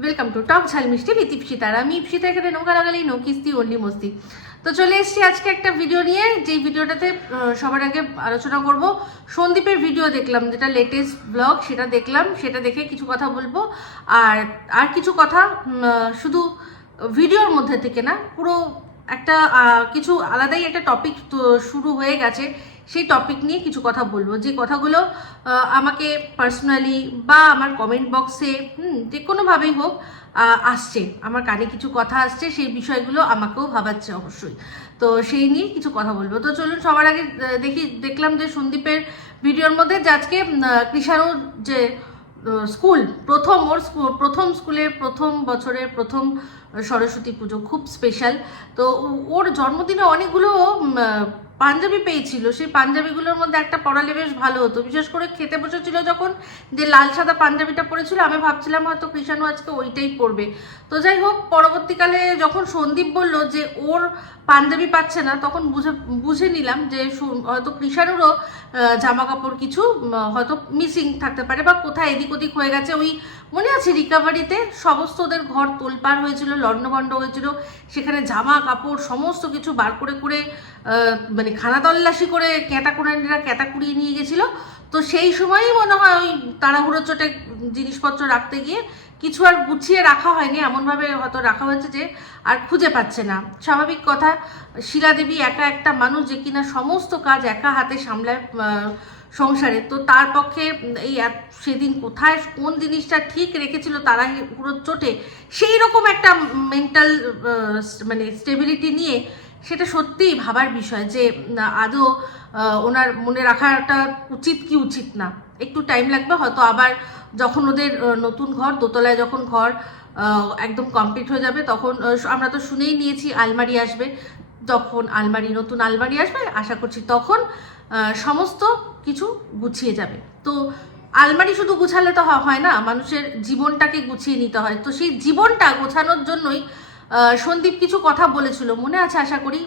Welcome to talk ঝাল মিষ্টি বিথ ইপসিতার আমি ইপসিতা এখানে নৌকা লাগালেই নৌকিস্তি অনলি মস্তি। তো চলে এসেছি আজকে একটা ভিডিও নিয়ে, যেই ভিডিওটাতে সবার আগে আলোচনা করব। সন্দীপের ভিডিও দেখলাম, যেটা লেটেস্ট ব্লগ সেটা দেখলাম। সেটা দেখে কিছু কথা বলব। আর আর কিছু কথা শুধু ভিডিওর মধ্যে থেকে না, পুরো একটা কিছু আলাদাই একটা টপিক শুরু হয়ে গেছে। সেই টপিক নিয়ে কিছু কথা বলব। যে কথাগুলো আমাকে পার্সোনালি বা আমার কমেন্ট বক্সে যে কোনোভাবেই হোক আসছে। আমার কানে কিছু কথা আসছে, সেই বিষয়গুলো আমাকেও ভাবাচ্ছে অবশ্যই। তো সেই নিয়ে কিছু কথা বলব। তো চলুন সবার আগে দেখি, দেখলাম যে সন্দীপের ভিডিওর মধ্যে যে আজকে কৃষাণুর যে স্কুল প্রথম ওর প্রথম স্কুলে প্রথম বছরের প্রথম সরস্বতী পুজো, খুব স্পেশাল তো ওর জন্মদিনে অনেকগুলো পাঞ্জাবি পেয়েছিল, সেই পাঞ্জাবিগুলোর মধ্যে একটা পড়ালে বেশ ভালো হতো। বিশেষ করে খেতে বসেছিল যখন যে লাল সাদা পাঞ্জাবিটা পরেছিল, আমি ভাবছিলাম হয়তো কৃষাণু আজকে ওইটাই পরবে। তো যাই হোক, পরবর্তীকালে যখন সন্দীপ বলল যে ওর পাঞ্জাবি পাচ্ছে না, তখন বুঝে বুঝে নিলাম যে হয়তো কৃষাণুরও জামা কাপড় কিছু হয়তো মিসিং থাকতে পারে বা কোথায় এদিক ওদিক হয়ে গেছে ওই মনে আছে রিকাভারিতে সমস্ত ওদের ঘর তোলপাড় হয়েছিল লণ্ডভণ্ড হয়েছিল, সেখানে জামা কাপড় সমস্ত কিছু বার করে করে মানে খানা তল্লাশি করে ক্যাটা কোনানিরা ক্যাটা কুড়িয়ে নিয়ে গেছিল। তো সেই সময়ই মনে হয় ওই তাড়াহুড়ো চোটে জিনিসপত্র রাখতে গিয়ে কিছু আর গুছিয়ে রাখা হয়নি। এমনভাবে হয়তো রাখা হয়েছে যে আর খুঁজে পাচ্ছে না। স্বাভাবিক কথা, শিলাদেবী একা একটা মানুষ যে কিনা সমস্ত কাজ একা হাতে সামলায় সংসারে। তো তার পক্ষে এই সেদিন কোথায়, কোন জিনিসটা ঠিক রেখেছিল তারা পুরো চোটে সেই রকম একটা মেন্টাল মানে স্টেবিলিটি নিয়ে সেটা সত্যিই ভাবার বিষয় যে আদৌ ওনার মনে রাখাটা উচিত কি উচিত না। একটু টাইম লাগবে, হয়তো আবার যখন ওদের নতুন ঘর, দোতলায় যখন ঘর একদম কমপ্লিট হয়ে যাবে, তখন আমরা তো শুনেই নিয়েছি আলমারি আসবে। যখন আলমারি, নতুন আলমারি আসবে, আশা করছি তখন সমস্ত কিছু গুছিয়ে যাবে। তো আলমারি শুধু গুছালে তো হয় না, মানুষের জীবনটাকে গুছিয়ে নিতে হয়। তো সেই জীবনটা গোছানোর জন্যই সন্দীপ কিছু কথা বলেছিল। মনে আছে আশা করি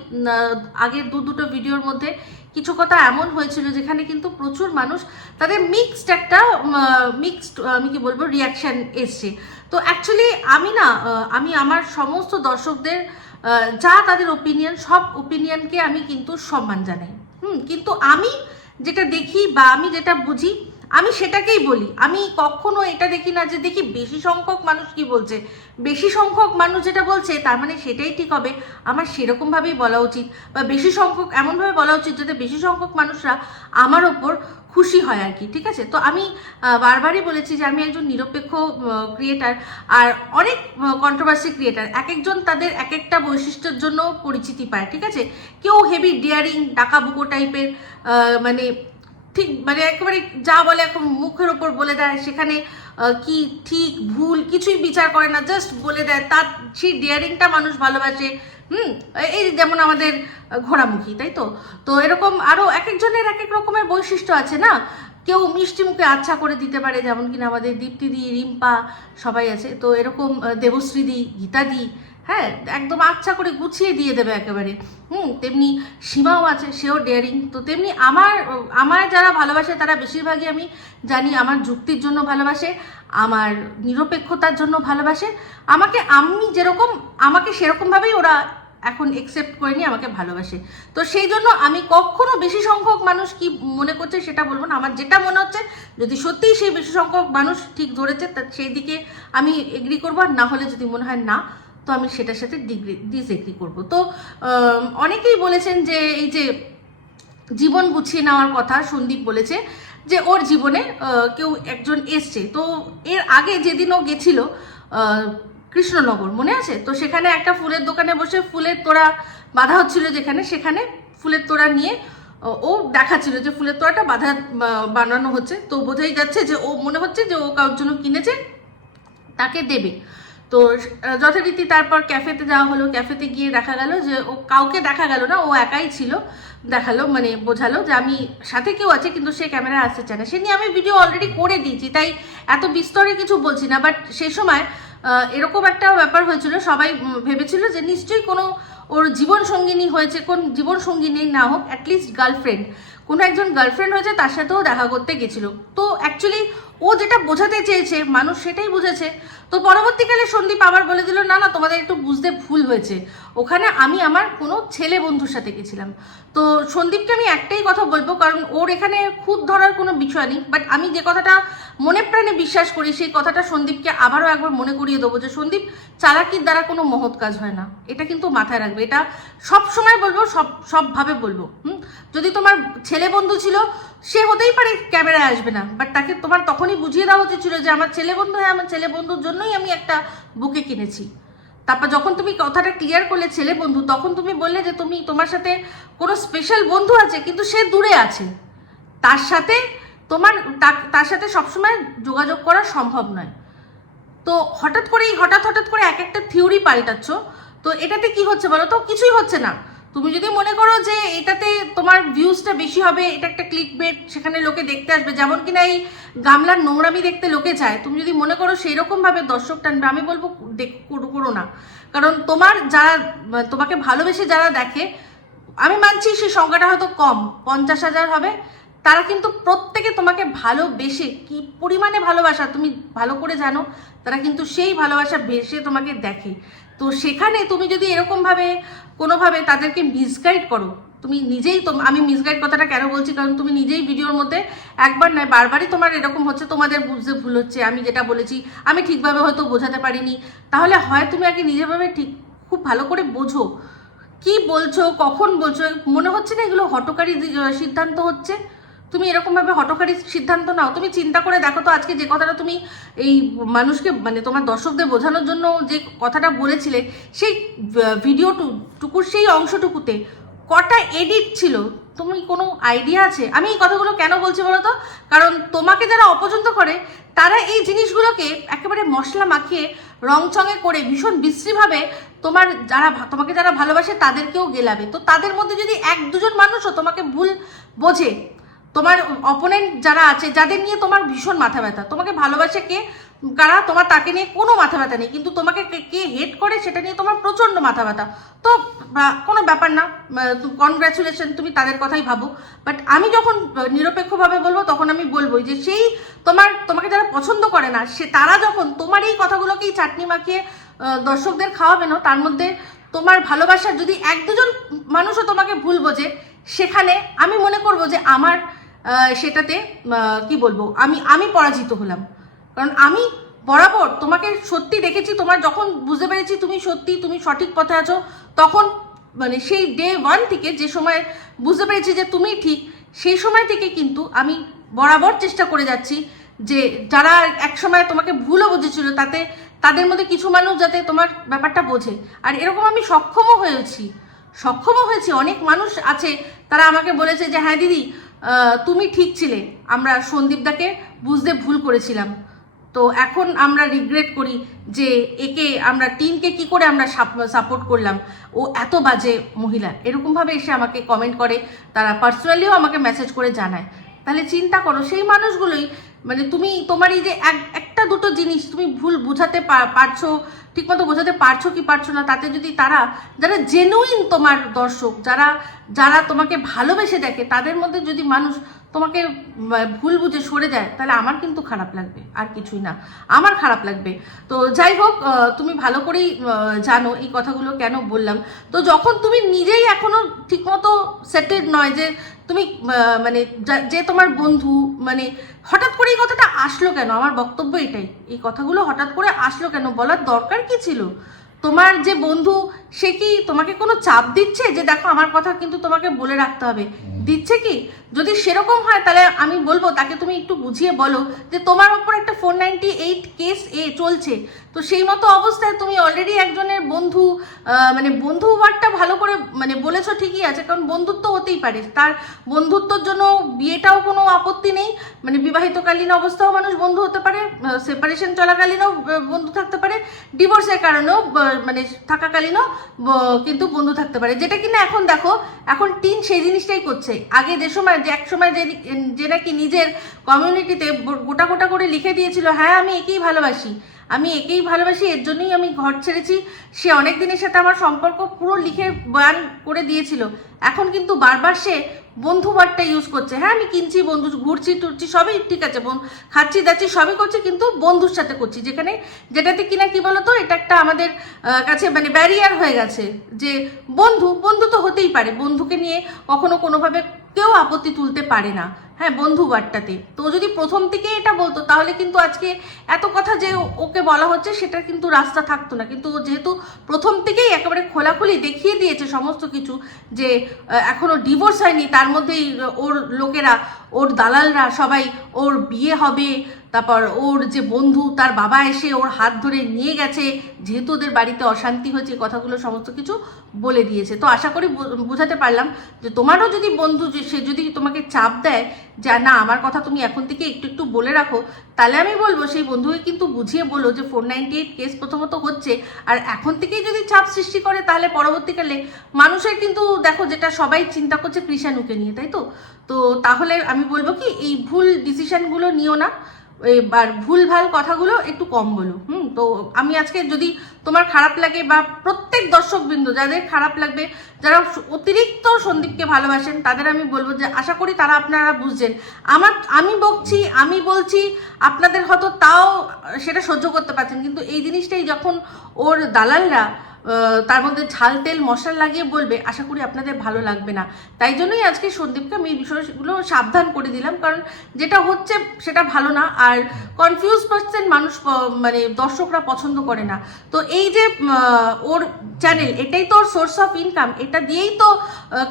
আগের দু দুটো ভিডিওর মধ্যে কিছু কথা এমন হয়েছিল যেখানে কিন্তু প্রচুর মানুষ তাদের মিক্সড একটা মিক্সড আমি কি বলব রিয়াকশন এসছে। তো অ্যাকচুয়ালি আমি না আমি আমার সমস্ত দর্শকদের যা তাদের ওপিনিয়ন সব ওপিনিয়নকে আমি কিন্তু সম্মান জানাই। হুম কিন্তু আমি যেটা দেখি বা আমি যেটা বুঝি আমি সেটাকেই বলি। আমি কখনো এটা দেখি না যে দেখি বেশি সংখ্যক মানুষ কি বলছে। বেশি সংখ্যক মানুষ যেটা বলছে, তার মানে সেটাই ঠিক হবে। আমার সেরকমভাবেই বলা উচিত বা বেশি সংখ্যক, এমনভাবে বলা উচিত যাতে বেশি সংখ্যক মানুষরা আমার ওপর খুশি হয় আর কি, ঠিক আছে? তো আমি বারবারই বলেছি যে আমি একজন নিরপেক্ষ ক্রিয়েটার আর অনেক কন্ট্রোভার্সি ক্রিয়েটার এক একজন তাদের এক একটা বৈশিষ্ট্যের জন্য পরিচিতি পায়, ঠিক আছে? কেউ হেভি ডিয়ারিং ডাকাবুকো টাইপের মানে ঠিক মানে একেবারে যা বলে এখন মুখের ওপর বলে দেয়, সেখানে কি ঠিক, ভুল কিছুই বিচার করে না জাস্ট বলে দেয়। তার সেই ডিয়ারিংটা মানুষ ভালোবাসে, হুম? এই যেমন আমাদের ঘোড়ামুখী, তাই তো? তো এরকম আরও এক একজনের এক এক রকমের বৈশিষ্ট্য আছে না? কেউ মিষ্টি মুখে আচ্ছা করে দিতে পারে, যেমন কিনা আমাদের দীপ্তিদি, রিম্পা, সবাই আছে। তো এরকম দেবশ্রীদি, গীতাদি হ্যাঁ একদম আচ্ছা করে গুছিয়ে দিয়ে দেবে একেবারে। হুম, তেমনি সীমাও আছে, সেও ডেয়ারিং তো তেমনি আমার আমার যারা ভালোবাসে তারা বেশিরভাগই আমি জানি আমার যুক্তির জন্য ভালোবাসে, আমার নিরপেক্ষতার জন্য ভালোবাসে। আমাকে আমি যেরকম, আমাকে সেরকমভাবেই ওরা এখন একসেপ্ট করে নিয়ে আমাকে ভালোবাসে। তো সেই জন্য আমি কখনো বেশি সংখ্যক মানুষ কি মনে করছে সেটা বলব না। আমার যেটা মনে হচ্ছে, যদি সত্যিই সেই বেশি সংখ্যক মানুষ ঠিক ধরেছে, তা সেই দিকে আমি এগ্রি করব। আর না হলে যদি মনে হয় না তো আমি সেটার সাথে ডিগ্রি ডিসএগ্রি করব। তো অনেকেই বলেছেন যে এই যে জীবন গুছিয়ে নেওয়ার কথা সন্দীপ বলেছে যে ওর জীবনে কেউ একজন এসছে। তো এর আগে যেদিন ও গেছিল কৃষ্ণনগর, মনে আছে? তো সেখানে একটা ফুলের দোকানে বসে ফুলের তোড়া বাঁধা হচ্ছিল যেখানে, সেখানে ফুলের তোড়া নিয়ে ও দেখাচ্ছিল যে ফুলের তোড়াটা বাঁধা বানানো হচ্ছে। তো বোঝাই যাচ্ছে যে ও মনে হচ্ছে যে ও কারোর জন্য কিনেছে, তাকে দেবে। তো যথারীতি তারপর ক্যাফেতে যাওয়া হলো। ক্যাফেতে গিয়ে দেখা গেল যে ও কাউকে দেখা গেল না, ও একাই ছিল। দেখাল মানে বোঝালো যে আমি সাথে কেউ আছে, কিন্তু সে ক্যামেরা আসতে চায় না। সে নিয়ে আমি ভিডিও অলরেডি করে দিয়েছি, তাই এত বিস্তরে কিছু বলছি না। বাট সেই সময় এরকম একটা ব্যাপার হয়েছিল, সবাই ভেবেছিল যে নিশ্চয়ই কোনো ওর জীবন সঙ্গিনী হয়েছে, কোন জীবন সঙ্গিনী না হোক অ্যাটলিস্ট গার্লফ্রেন্ড কোনো একজন গার্লফ্রেন্ড হয়েছে, তার সাথেও দেখা করতে গেছিল। তো অ্যাকচুয়ালি ও যেটা বোঝাতে চেয়েছে, মানুষ সেটাই বুঝেছে তো পরবর্তীকালে সন্দীপ আবার বলে দিল, না না, তোমাদের একটু বুঝতে ভুল হয়েছে। ওখানে আমি আমার কোনো ছেলে বন্ধুর সাথে গেছিলাম। তো সন্দীপকে আমি একটাই কথা বলব, কারণ ওর এখানে খুদ ধরার কোনো বিষয় নেই বাট আমি যে কথাটা মনে প্রাণে বিশ্বাস করি, সেই কথাটা সন্দীপকে আবারও একবার মনে করিয়ে দেবো যে সন্দীপ চালাকির দ্বারা কোনো মহৎ কাজ হয় না। এটা কিন্তু মাথায় রাখবে। এটা সব সময় বলব, সব, সবভাবে বলব। হুম? যদি তোমার ছেলে বন্ধু ছিল, সে হতেই পারে ক্যামেরায় আসবে না। বাট তাকে তোমার তখনই বুঝিয়ে দেওয়া উচিত ছিল যে, আমার ছেলে বন্ধু হ্যাঁ আমার ছেলে বন্ধুর জন্যই আমি একটা বুকে কিনেছি। তারপর যখন তুমি কথাটা ক্লিয়ার করলে ছেলে বন্ধু, তখন তুমি বললে যে, তুমি, তোমার সাথে কোনো স্পেশাল বন্ধু আছে, কিন্তু সে দূরে আছে। তার সাথে তোমার, তার সাথে সবসময় যোগাযোগ করা সম্ভব নয়। তো হঠাৎ করেই, হঠাৎ হঠাৎ করে এক একটা থিওরি পাল্টাচ্ছ। তো এটাতে কি হচ্ছে বলো তো? কিছুই হচ্ছে না। তুমি যদি মনে করো যে এটাতে তোমার ভিউজটা বেশি হবে, এটা একটা ক্লিক বেট সেখানে লোকে দেখতে আসবে, যেমন কিনা এই গামলার নোংরামি দেখতে লোকে যায় তুমি যদি মনে করো সেই রকম ভাবে দর্শক টানবে, আমি বলব করো না। কারণ তোমার যারা, তোমাকে ভালোবেসে যারা দেখে, আমি মানছি সেই সংখ্যাটা হয়তো কম, পঞ্চাশ হাজার হবে, তারা কিন্তু প্রত্যেকে তোমাকে ভালোবেসে কি পরিমাণে ভালোবাসা, তুমি ভালো করে জানো, তারা কিন্তু সেই ভালোবাসা বেসে তোমাকে দেখে। তো সেখানে তুমি যদি এরকমভাবে কোনোভাবে তাদেরকে মিসগাইড করো, তুমি নিজেই আমি মিসগাইড কথাটা কেন বলছি? কারণ তুমি নিজেই ভিডিওর মধ্যে একবার নয়, বারবারই তোমার এরকম হচ্ছে, তোমাদের বুঝতে ভুল হচ্ছে, আমি যেটা বলেছি, আমি ঠিকভাবে হয়তো বোঝাতে পারিনি। তাহলে হয় তুমি আগে নিজেভাবে ঠিক, খুব ভালো করে বোঝো। কি বলছো, কখন বলছো, মনে হচ্ছে না এগুলো হটকারী সিদ্ধান্ত হচ্ছে? তুমি এরকমভাবে হটকারী সিদ্ধান্ত নাও। তুমি চিন্তা করে দেখো তো আজকে যে কথাটা তুমি এই মানুষকে মানে তোমার দর্শকদের বোঝানোর জন্য যে কথাটা বলেছিলে, সেই ভিডিও টুকুর সেই অংশটুকুতে কটা এডিট ছিল? তুমি কোনো আইডিয়া আছে? আমি এই কথাগুলো কেন বলছি বলো তো? কারণ তোমাকে যারা অপছন্দ করে, তারা এই জিনিসগুলোকে একেবারে মশলা মাখিয়ে রংচঙে করে ভীষণ বিশ্রীভাবে তোমার যারা তোমাকে যারা ভালোবাসে তাদেরকেও গেলাবে। তো তাদের মধ্যে যদি এক দুজন মানুষও তোমাকে ভুল বোঝে তোমার অপোনেন্ট যারা আছে, যাদের নিয়ে তোমার ভীষণ মাথা ব্যথা, তোমাকে ভালোবাসে কে? কারা? তোমার তাকে নিয়ে কোনো মাথা ব্যথা নেই, কিন্তু তোমাকে কে- হেট করে সেটা নিয়ে তোমার প্রচণ্ড মাথা ব্যথা। তো কোনো ব্যাপার না কনগ্রাচুলেশন তুমি তাদের কথাই ভাবো। বাট আমি যখন নিরপেক্ষভাবে বলব, তখন আমি বলব যে সেই তোমার, তোমাকে যারা পছন্দ করে না, সে, তারা যখন তোমার এই কথাগুলোকেই চাটনি মাখিয়ে দর্শকদের খাওয়াবে না, তার মধ্যে তোমার ভালোবাসার যদি এক দুজন মানুষও তোমাকে ভুল বোঝে, সেখানে আমি মনে করব যে আমার সেটাতে কি বলব, আমি আমি পরাজিত হলাম। কারণ আমি বরাবর তোমাকে সত্যি দেখেছি, তোমার যখন বুঝতে পেরেছি তুমি সত্যি, তুমি সঠিক পথে আছো, তখন মানে সেই ডে ওয়ান থেকে যে সময় বুঝতে পেরেছি যে তুমি ঠিক, সেই সময় থেকে কিন্তু আমি বরাবর চেষ্টা করে যাচ্ছি যে যারা এক সময় তোমাকে ভুলও বুঝেছিল, তাতে তাদের মধ্যে কিছু মানুষ যাতে তোমার ব্যাপারটা বোঝে। আর এরকম আমি সক্ষমও হয়েছি সক্ষমও হয়েছি। অনেক মানুষ আছে, তারা আমাকে বলেছে যে হ্যাঁ দিদি তুমি ঠিক ছিলে। আমরা সন্দীপদাকে বুঝতে ভুল করেছিলাম। তো এখন আমরা রিগ্রেট করি যে একে আমরা টিমকে কি করে আমরা সাপোর্ট করলাম। ও এত বাজে মহিলা। এরকমভাবে এসে আমাকে কমেন্ট করে। তারা পার্সোনালিও আমাকে মেসেজ করে জানায়। তাহলে চিন্তা করো, সেই মানুষগুলোই মানে তুমি তোমার এই যে এক- একটা দুটো জিনিস তুমি ভুল বোঝাতে পারছ, ঠিকমতো বোঝাতে পারছ কি পারছ না, তাতে যদি তারা, যারা জেনুইন তোমার দর্শক, যারা যারা তোমাকে ভালোবেসে দেখে, তাদের মধ্যে যদি মানুষ তোমাকে ভুল বুঝে সরে যায়, তাহলে আমার কিন্তু খারাপ লাগবে, আর কিছুই না। আমার খারাপ লাগবে। তো যাই হোক তুমি ভালো করেই জানো এই কথাগুলো কেন বললাম। তো যখন তুমি নিজেই এখনও ঠিকমতো সেটেড নয় যে তুমি মানে যে তোমার বন্ধু মানে হঠাৎ করে এই কথাটা আসলো কেন? আমার বক্তব্য এটাই। এই কথাগুলো হঠাৎ করে আসলো কেন? বলার দরকার কি ছিল? তোমার যে বন্ধু, সে কি তোমাকে কোনো চাপ দিচ্ছে? যে দেখো, আমার কথা কিন্তু তোমাকে বলে রাখতে হবে। দিচ্ছে কি? যদি সেরকম হয়, তাহলে আমি বলব, তাকে তুমি একটু বুঝিয়ে বলো যে তোমার ওপর একটা ফোর নাইনটি এইট কেস এ চলছে। তো সেই মতো অবস্থায় তুমি অলরেডি একজনের বন্ধু মানে বন্ধু ওয়ার্ডটা ভালো করে মানে বলেছ ঠিকই আছে, কারণ বন্ধুত্ব হতেই পারে। তার বন্ধুত্বর জন্য বিয়েটাও কোনো আপত্তি নেই। মানে বিবাহিতকালীন অবস্থাও মানুষ বন্ধু হতে পারে সেপারেশন চলাকালীনও বন্ধু থাকতে পারে ডিভোর্সের কারণেও মানে থাকাকালীনও কিন্তু বন্ধু থাকতে পারে। যেটা কিনা এখন দেখো, এখন টিন সেই জিনিসটাই করছে। আগে যে সময়, যে এক সময় যে যে নাকি নিজের কমিউনিটিতে গোটা গোটা করে লিখে দিয়েছিল হ্যাঁ আমি একেই ভালোবাসি। আমি একেই ভালোবাসি, এর জন্যই আমি ঘর ছেড়েছি। সে অনেক দিনের সাথে আমার সম্পর্ক পুরো লিখে বয়ান করে দিয়েছিল। এখন কিন্তু বারবার সে বন্ধু ওয়ার্ডটা ইউজ করছে। হ্যাঁ আমি কিনছি, বন্ধু ঘুরছি টুরছি সবই ঠিক আছে খাচ্ছি, দাচ্ছি, সবই করছি, কিন্তু বন্ধুর সাথে করছি। যেখানে যেটাতে কিনা কি বলতো, এটা একটা আমাদের কাছে মানে ব্যারিয়ার হয়ে গেছে যে বন্ধু বন্ধু তো হতেই পারে। বন্ধুকে নিয়ে কখনো কোনোভাবে কেউ আপত্তি তুলতে পারে না। হ্যাঁ বন্ধু বার্তাতে তো যদি প্রথম থেকে এটা বলতো, তাহলে কিন্তু আজকে এত কথা যে ওকে বলা হচ্ছে সেটা কিন্তু রাস্তা থাকতো না। কিন্তু যেহেতু প্রথম থেকেই একেবারে খোলাখুলি দেখিয়ে দিয়েছে সমস্ত কিছু, যে এখনও ডিভোর্স হয়নি, তার মধ্যেই ওর লোকেরা, ওর দালালরা সবাই, ওর বিয়ে হবে তারপর ওর যে বন্ধু, তার বাবা এসে ওর হাত ধরে নিয়ে গেছে, যেহেতু ওদের বাড়িতে অশান্তি হয়েছে, কথাগুলো সমস্ত কিছু বলে দিয়েছে। তো আশা করি বোঝাতে পারলাম যে তোমারও যদি বন্ধু সে যদি তোমাকে চাপ দেয় যে, না, আমার কথা তুমি এখন থেকে একটু একটু বলে রাখো, তাহলে আমি বলব সেই বন্ধুকে কিন্তু বুঝিয়ে বলো যে ফোর নাইনটি এইট কেস প্রথমত হচ্ছে। আর এখন থেকেই যদি চাপ সৃষ্টি করে, তাহলে পরবর্তীকালে মানুষের কিন্তু দেখো যেটা সবাই চিন্তা করছে কৃষাণুকে নিয়ে, তাই তো? তো তাহলে আমি বলব কি, এই ভুল ডিসিশনগুলো নিও না। এবার ভুল ভালো কথাগুলো একটু কম বলো, হুম? তো আমি আজকে যদি তোমার খারাপ লাগে বা প্রত্যেক দর্শক বিন্দু যাদের খারাপ লাগবে, যারা অতিরিক্ত সন্দীপকে ভালোবাসেন, তাদের আমি বলব যে আশা করি তারা আপনারা বুঝছেন। আমার, আমি বকছি, আমি বলছি, আপনাদের হয়তো তাও সেটা সহ্য করতে পারছেন, কিন্তু এই জিনিসটাই যখন ওর দালালরা তার মধ্যে ঝাল তেল, মশলা লাগিয়ে বলবে, আশা করি আপনাদের ভালো লাগবে না। তাই জন্যই আজকে সন্দীপকে আমি এই বিষয়গুলো সাবধান করে দিলাম, কারণ যেটা হচ্ছে সেটা ভালো না। আর কনফিউজ পার্সেন্ট মানুষ মানে দর্শকরা পছন্দ করে না। তো এই যে ওর চ্যানেল এটাই তো ওর সোর্স অফ ইনকাম এটা দিয়েই তো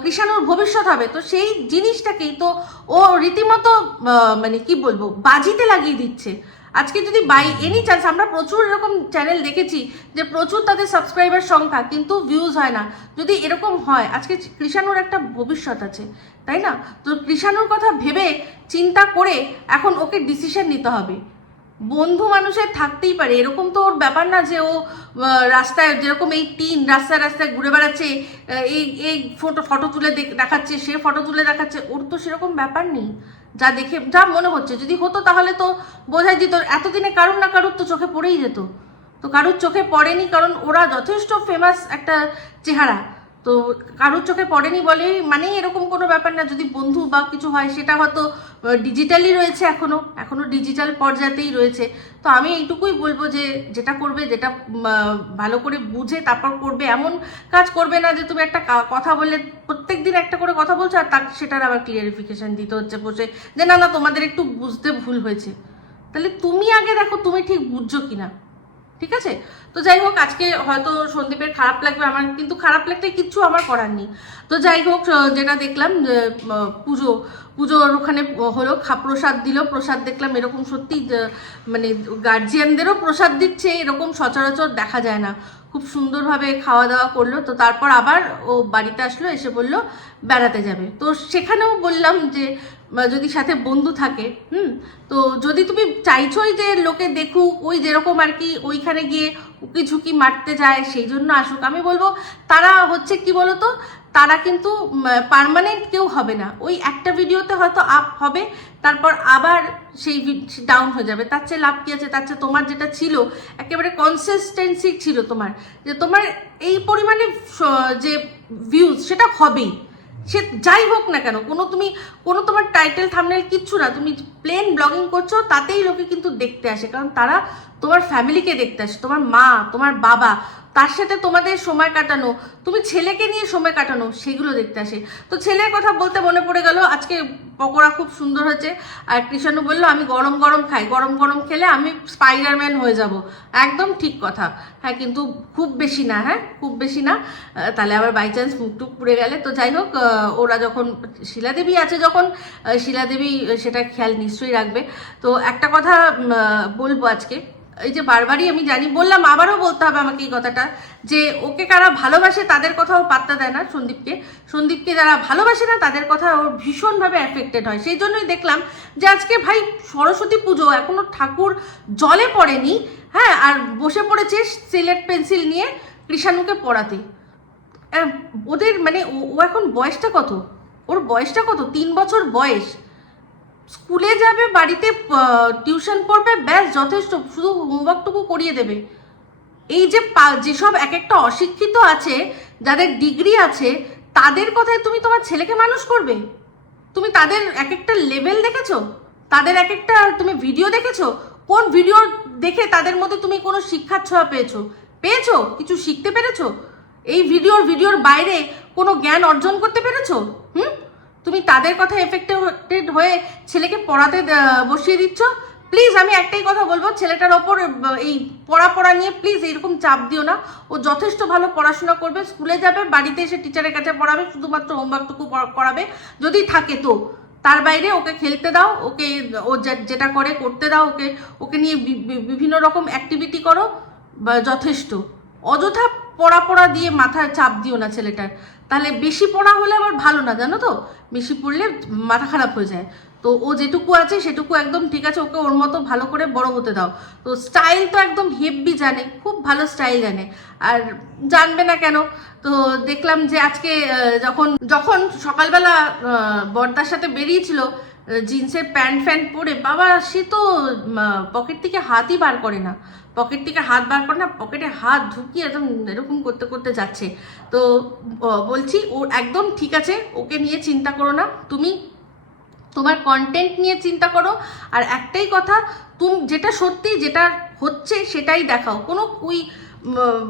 কৃষাণুর ভবিষ্যৎ হবে। তো সেই জিনিসটাকেই তো ও রীতিমতো মানে কি বলব, বাজিতে লাগিয়ে দিচ্ছে। আজকে যদি বাই এনি চান্স আমরা প্রচুর এরকম চ্যানেল দেখেছি যে প্রচুর তাদের সাবস্ক্রাইবার সংখ্যা কিন্তু ভিউজ হয় না। যদি এরকম হয়, আজকে কৃষাণুর একটা ভবিষ্যৎ আছে, তাই না? তো কৃষাণুর কথা ভেবে, চিন্তা করে এখন ওকে ডিসিশন নিতে হবে। বন্ধু মানুষের থাকতেই পারে। এরকম তো ওর ব্যাপার না যে ও রাস্তায় যেরকম এই টিন রাস্তায় রাস্তায় ঘুরে বেড়াচ্ছে এই এই ফটো ফটো তুলে দেখ- দেখাচ্ছে, সে ফটো তুলে দেখাচ্ছে, ওর তো সেরকম ব্যাপার নেই। যা দেখে, যা মনে হচ্ছে। যদি হতো তাহলে তো বোঝাই যেত, এতদিনে কারুর না কারুর তো চোখে পড়েই যেত। তো কারুর চোখে পড়েনি কারণ ওরা যথেষ্ট ফেমাস একটা চেহারা। তো কারোর চোখে পড়েনি বলে মানেই এরকম কোনো ব্যাপার না। যদি বন্ধু বা কিছু হয়, সেটা হয়তো ডিজিটালি রয়েছে এখনও এখনও ডিজিটাল পর্যায়েতেই রয়েছে। তো আমি এইটুকুই বলব যে, যেটা করবে, যেটা ভালো করে বুঝে তারপর করবে। এমন কাজ করবে না যে তুমি একটা কথা বললে প্রত্যেক দিন একটা করে কথা বলছো আর তার সেটার আবার ক্লিয়ারিফিকেশান দিতে হচ্ছে বসে। যে না না, তোমাদের একটু বুঝতে ভুল হয়েছে। তাহলে তুমি আগে দেখো তুমি ঠিক বুঝছ কিনা। ঠিক আছে? তো যাই হোক, আজকে হয়তো সন্দীপের খারাপ লাগবে, আমার কিন্তু খারাপ লাগতে কিচ্ছু আমার করার নেই। তো যাই হোক যেটা দেখলাম, যে পুজো, পুজোর ওখানে হলো প্রসাদ দিল। প্রসাদ দেখলাম এরকম সত্যি মানে গার্জিয়ানদেরও প্রসাদ দিচ্ছে, এরকম সচরাচর দেখা যায় না। খুব সুন্দরভাবে খাওয়া দাওয়া করল। তো তারপর আবার ও বাড়িতে আসলো, এসে বলল, বেড়াতে যাবে। তো সেখানেও বললাম যে যদি সাথে বন্ধু থাকে, হুম? তো যদি তুমি চাইছোই যে লোকে দেখুক, ওই যেরকম আর কি ওইখানে গিয়ে উকি ঝুঁকি মারতে যায়, সেই জন্য আসুক। আমি বলব, তারা হচ্ছে কি বলতো? তারা কিন্তু পার্মানেন্ট কেউ হবে না। ওই একটা ভিডিওতে হয়তো আপ হবে, তারপর আবার সেই ডাউন হয়ে যাবে। তার চেয়ে লাভ কি আছে? তার চেয়ে তোমার যেটা ছিল, একেবারে কনসিস্টেন্সি ছিল তোমার। যে তোমার এই পরিমাণে যে ভিউজ সেটা হবেই। সে যাই হোক না কেন, কোনো তুমি, কোনো তোমার টাইটেল থামনেল কিচ্ছু না, তুমি প্লেন ব্লগিং করছ, তাতেই লোকে কিন্তু দেখতে আসে। কারণ তারা তোমার ফ্যামিলিকে দেখতে আসে, তোমার মা, তোমার বাবা তার সাথে তোমাদের সময় কাটানো? তুমি ছেলেকে নিয়ে সময় কাটানো, সেগুলো দেখতে আসে। তো ছেলের কথা বলতে মনে পড়ে গেল, আজকে পকোড়া খুব সুন্দর হয়েছে। আর কৃষাণু বলল, আমি গরম গরম খাই, গরম গরম খেলে আমি স্পাইডারম্যান হয়ে যাব। একদম ঠিক কথা। হ্যাঁ কিন্তু খুব বেশি না হ্যাঁ খুব বেশি না। তাহলে আবার বাই চান্স মুখ টুক পুড়ে গেলে। তো যাই হোক ওরা যখন, শিলাদেবী আছে যখন শিলাদেবী সেটা খেয়াল নিশ্চয়ই রাখবে। তো একটা কথা বলব আজকে। এই যে বারবারই আমি জানি, বললাম, আবারও বলতে হবে আমাকে এই কথাটা, যে ওকে কারা ভালোবাসে তাদের কথাও পাত্তা দেয় না সন্দীপকে। সন্দীপকে যারা ভালোবাসে না, তাদের কথা ওর ভীষণভাবে অ্যাফেক্টেড হয়। সেই জন্যই দেখলাম যে আজকে ভাই সরস্বতী পুজো এখনও ঠাকুর জলে পড়েনি হ্যাঁ আর বসে পড়েছে সিলেট পেন্সিল নিয়ে কৃষাণুকে পড়াতে। ওদের মানে ও এখন বয়সটা কত? ওর বয়সটা কত? তিন বছর বয়স। স্কুলে যাবে, বাড়িতে টিউশন পড়বে, ব্যাস, যথেষ্ট। শুধু হোমওয়ার্কটুকু করিয়ে দেবে। এই যে যেসব এক একটা অশিক্ষিত আছে, যাদের ডিগ্রি আছে, তাদের কথায় তুমি তোমার ছেলেকে মানুষ করবে? তুমি তাদের এক একটা লেভেল দেখেছ? তাদের এক একটা তুমি ভিডিও দেখেছ? কোন ভিডিও দেখে তাদের মধ্যে তুমি কোনো শিক্ষার ছোঁয়া পেয়েছ? পেয়েছ? কিছু শিখতে পেরেছ? এই ভিডিওর ভিডিওর বাইরে কোনো জ্ঞান অর্জন করতে পেরেছ? হুম? তুমি তাদের কথা এফেক্টেড হয়ে ছেলেকে পড়াতে বসিয়ে দিচ্ছ? প্লিজ আমি একটাই কথা বলব, ছেলেটার ওপর এই পড়া পড়া নিয়ে প্লিজ এরকম চাপ দিও না। ও যথেষ্ট ভালো পড়াশোনা করবে, স্কুলে যাবে, বাড়িতে এসে টিচারের কাছে পড়াবে, শুধুমাত্র হোমওয়ার্কটুকু করাবে। যদি থাকে তো, তার বাইরে ওকে খেলতে দাও, ওকে, ও যেটা করে করতে দাও, ওকে ওকে নিয়ে বিভিন্ন রকম অ্যাক্টিভিটি করো যথেষ্ট। অযথা পড়া পড়া দিয়ে মাথায় চাপ দিও না ছেলেটার। তাহলে বেশি পড়া হলে আবার ভালো না, জানো তো? বেশি পড়লে মাথা খারাপ হয়ে যায়। তো ও যেটুকু আছে সেটুকু একদম ঠিক আছে, ওকে ওর মতো ভালো করে বড় হতে দাও। তো স্টাইল তো একদম হেভি জানে, খুব ভালো স্টাইল জানে। আর জানবে না কেন? তো দেখলাম যে আজকে যখন যখন সকালবেলা বর্দার সাথে বেরিয়েছিল জিন্সের প্যান্ট ফ্যান্ট পরে, বাবা সে তো পকেট থেকে হাতই বার করে না। পকেট থেকে হাত বার করে না পকেটে হাত ঢুকিয়ে একদম এরকম করতে করতে যাচ্ছে। তো বলছি, ও একদম ঠিক আছে, ওকে নিয়ে চিন্তা করো না। তুমি তোমার কন্টেন্ট নিয়ে চিন্তা করো। আর একটাই কথা, তুমি, যেটা সত্যি যেটা হচ্ছে সেটাই দেখাও। কোনো ওই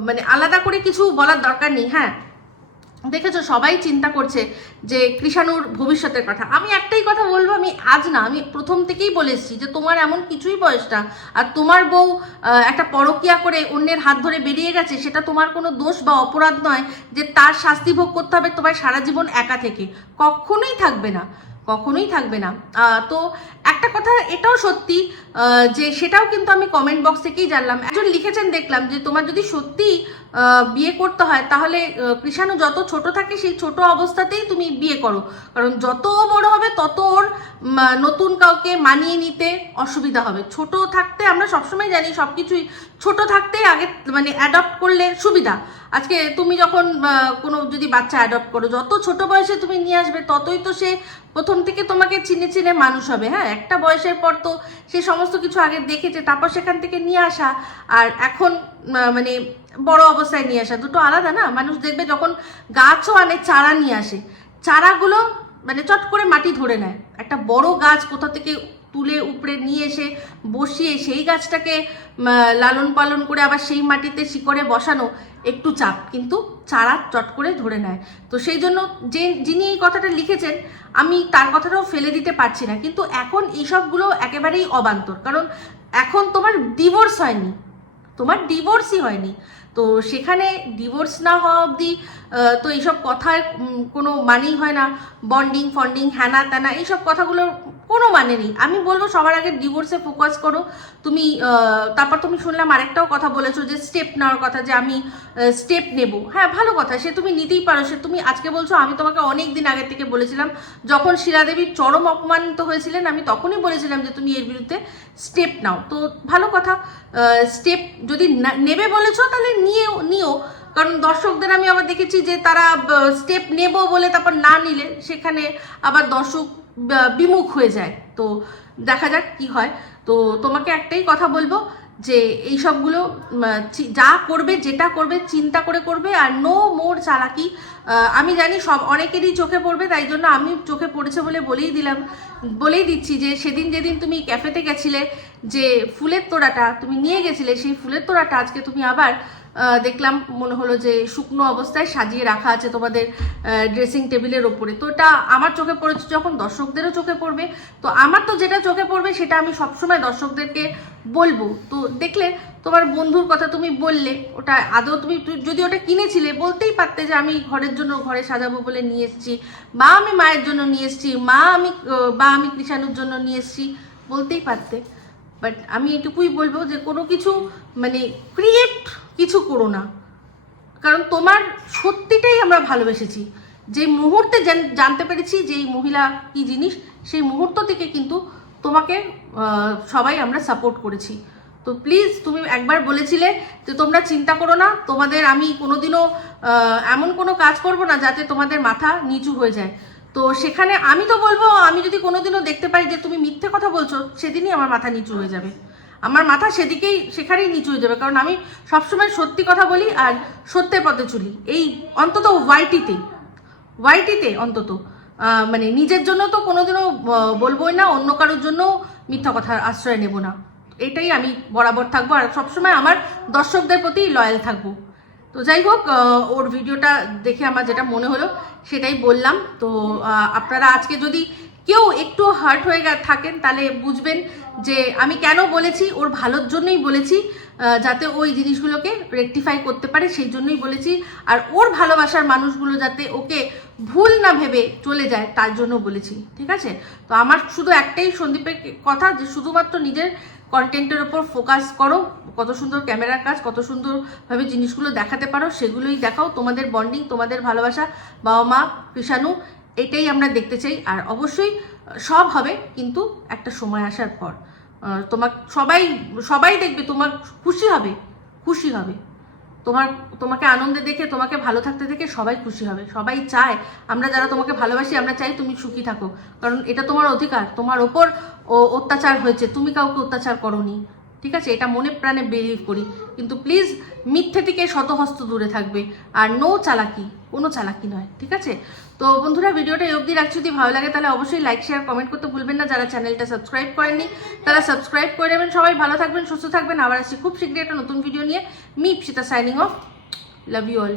মানে আলাদা করে কিছু বলার দরকার নেই হ্যাঁ। দেখেছ, সবাই চিন্তা করছে যে কৃষাণুর ভবিষ্যতের কথা। আমি একটাই কথা বলব, আমি আজ না, আমি প্রথম থেকেই বলে এসেছি যে তোমার এমন কিছুই বয়স না, আর তোমার বউ একটা পরকিয়া করে অন্যের হাত ধরে বেরিয়ে গেছে, সেটা তোমার কোনো দোষ বা অপরাধ নয় যে তার শাস্তি ভোগ করতে হবে তোমায় সারা জীবন একা থেকে। কখনোই থাকবে না। কখনোই থাকবে না। তো একটা কথা এটাও সত্যি যে সেটাও কিন্তু আমি কমেন্ট বক্স থেকেই জানলাম। একজন লিখেছেন, দেখলাম যে তোমার যদি সত্যি বিয়ে করতে হয়, তাহলে কৃষাণু যত ছোট থাকে সেই ছোট অবস্থাতেই তুমি বিয়ে করো। কারণ যত বড় হবে, তত ওর নতুন কাউকে মানিয়ে নিতে অসুবিধা হবে। ছোট থাকতে আমরা সবসময় জানি সব কিছুই ছোট থাকতে আগে মানে অ্যাডপ্ট করলে সুবিধা। আজকে তুমি যখন কোনো যদি বাচ্চা অ্যাডপ্ট করো, যত ছোট বয়সে তুমি নিয়ে আসবে, ততই তো সে প্রথম থেকে তোমাকে চিনে চিনে মানুষ হবে হ্যাঁ? একটা বয়সের পর তো সে সমস্ত কিছু আগে দেখেছে, তারপর সেখান থেকে নিয়ে আসা আর এখন মানে বড় অবস্থায় নিয়ে আসা। দুটো আলাদা না? মানুষ দেখবে যখন গাছও আনে, চারা নিয়ে আসে। চারাগুলো মানে চট করে মাটি ধরে নেয়। একটা বড় গাছ কোথা থেকে তুলে উপড়ে নিয়ে এসে বসিয়ে সেই গাছটাকে লালন পালন করে আবার সেই মাটিতে শিকড়ে বসানো একটু চাপ, কিন্তু চারা চট করে ধরে নেয়। তো সেই জন্য যে, যিনি এই কথাটা লিখেছেন, আমি তার কথাটাও ফেলে দিতে পারছি না। কিন্তু এখন এইসবগুলো একেবারেই অবান্তর। কারণ এখন তোমার ডিভোর্স হয়নি। তোমার ডিভোর্সই হয়নি। তো সেখানে ডিভোর্স না হওয়া অবধি তো এইসব কথায় কোনো মানেই হয় না। বন্ডিং ফন্ডিং হ্যানা ত্যানা এইসব কথাগুলোর কোনো মানে নেই। আমি বলব সবার আগে ডিভোর্সে ফোকাস করো। তুমি তারপর তুমি শুনলাম আরেকটাও কথা বলেছ যে স্টেপ নেওয়ার কথা, যে আমি স্টেপ নেব। হ্যাঁ ভালো কথা, সে তুমি নিতেই পারো। সে তুমি আজকে বলছো, আমি তোমাকে অনেক দিন আগের থেকে বলেছিলাম, যখন শিলাদেবীর চরম অপমানিত হয়েছিলেন, আমি তখনই বলেছিলাম যে তুমি এর বিরুদ্ধে স্টেপ নাও। তো ভালো কথা স্টেপ যদি নেবে বলেছ, তাহলে নিয়েও, নিও। কারণ দর্শকদের আমি আবার দেখেছি যে তারা স্টেপ নেব বলে তারপর না নিলে, সেখানে আবার দর্শক বিমুখ হয়ে যায়। তো দেখা যাক কি হয়। তো তোমাকে একটাই কথা বলব যে এই সবগুলো যা করবে, যেটা করবে, চিন্তা করে করবে আর নো মোর চালাকি। আমি জানি সব অনেকেরই চোখে পড়বে, তাই জন্য আমি চোখে পড়েছে বলে বলেই দিলাম, বলেই দিচ্ছি যে সেদিন যেদিন তুমি ক্যাফেতে গেছিলে, যে ফুলের তোড়াটা, তুমি নিয়ে গেছিলে, সেই ফুলের তোড়াটা আজকে তুমি আবার দেখলাম মনে হলো যে শুকনো অবস্থায় সাজিয়ে রাখা আছে তোমাদের ড্রেসিং টেবিলের ওপরে। তো এটা আমার চোখে পড়েছে যখন দর্শকদেরও চোখে পড়বে। তো আমার তো যেটা চোখে পড়বে সেটা আমি সবসময় দর্শকদেরকে বলব। তো দেখলে তোমার বন্ধুর কথা তুমি বললে, ওটা আদৌ তুমি যদি ওটা কিনেছিলে, বলতেই পারতে যে আমি ঘরের জন্য ঘরে সাজাবো বলে নিয়ে এসেছি, বা আমি মায়ের জন্য নিয়ে এসেছি, মা আমি বা আমি কৃষাণুর জন্য নিয়ে এসেছি, বলতেই পারতে। বাট আমি এটুকুই বলব যে কোনো কিছু মানে ক্রিয়েট কিছু করো না। কারণ তোমার সত্যিটাই আমরা ভালোবেসেছি। যে মুহূর্তে জানতে পেরেছি যে এই মহিলা কি জিনিস, সেই মুহূর্ত থেকে কিন্তু তোমাকে সবাই আমরা সাপোর্ট করেছি। তো প্লিজ তুমি একবার বলেছিলে যে তোমরা চিন্তা করো না, তোমাদের আমি কোনোদিনও এমন কোনো কাজ করব না যাতে তোমাদের মাথা নিচু হয়ে যায়। তো সেখানে আমি তো বলব, আমি যদি কোনোদিনও দেখতে পাই যে তুমি মিথ্যে কথা বলছো, সেদিনই আমার মাথা নিচু হয়ে যাবে। আমার মাথা সেদিকেই, সেখানেই নিচু হয়ে যাবে। কারণ আমি সবসময় সত্যি কথা বলি আর সত্যের পথে চলি। এই অন্তত ওয়াইটিতে ওয়াইটিতে অন্তত মানে নিজের জন্য তো কোনোদিনও বলবোই না, অন্য কারোর জন্য মিথ্যা কথার আশ্রয় নেব না। এটাই আমি বরাবর থাকব আর সবসময় আমার দর্শকদের প্রতি লয়াল থাকব। তো যাই হোক ওর ভিডিওটা দেখে আমার যেটা মনে হলো, সেটাই বললাম। তো আপনারা আজকে যদি কেউ একটু হার্ট হয়ে থাকেন, তাহলে বুঝবেন যে আমি কেন বলেছি, ওর ভালোর জন্যই বলেছি যাতে ওই জিনিসগুলোকে রেকটিফাই করতে পারে, সেই জন্যই বলেছি। আর ওর ভালোবাসার মানুষগুলো যাতে ওকে ভুল না ভেবে চলে যায়, তার জন্য বলেছি, ঠিক আছে? তো আমার শুধু একটাই সন্দীপের কথা যে শুধুমাত্র নিজের কন্টেন্টের ওপর ফোকাস করো, কত সুন্দর ক্যামেরার কাজ, কত সুন্দরভাবে জিনিসগুলো দেখাতে পারো, সেগুলোই দেখাও। তোমাদের বন্ডিং তোমাদের ভালোবাসা বাবা মা কৃষাণু এটাই আমরা দেখতে চাই। আর অবশ্যই সব হবে, কিন্তু একটা সময় আসার পর তোমার সবাই সবাই দেখবে তোমার খুশি হবে খুশি হবে। তোমার, তোমাকে আনন্দে দেখে, তোমাকে ভালো থাকতে দেখে সবাই খুশি হবে, সবাই চায়। আমরা যারা তোমাকে ভালোবাসি, আমরা চাই তুমি সুখী থাকো। কারণ এটা তোমার অধিকার, তোমার ওপর অত্যাচার হয়েছে, তুমি কাউকে অত্যাচার করনি। ঠিক আছে? এটা মনে প্রাণে বিলিভ করি। কিন্তু প্লিজ মিথ্যে থেকে শতহস্ত দূরে থাকবে। আর নো চালাকি, কোনো চালাকি নয়, ঠিক আছে? তো বন্ধুরা, ভিডিওটা অবধি রাখছি। যদি ভালো লাগে, তাহলে অবশ্যই লাইক শেয়ার কমেন্ট করতে ভুলবেন না। যারা চ্যানেলটা সাবস্ক্রাইব করেননি, তারা সাবস্ক্রাইব করে নেবেন। সবাই ভালো থাকবেন, সুস্থ থাকবেন। আবার আসছি খুব শীঘ্রই একটা নতুন ভিডিও নিয়ে। Me Ipsita signing off love you all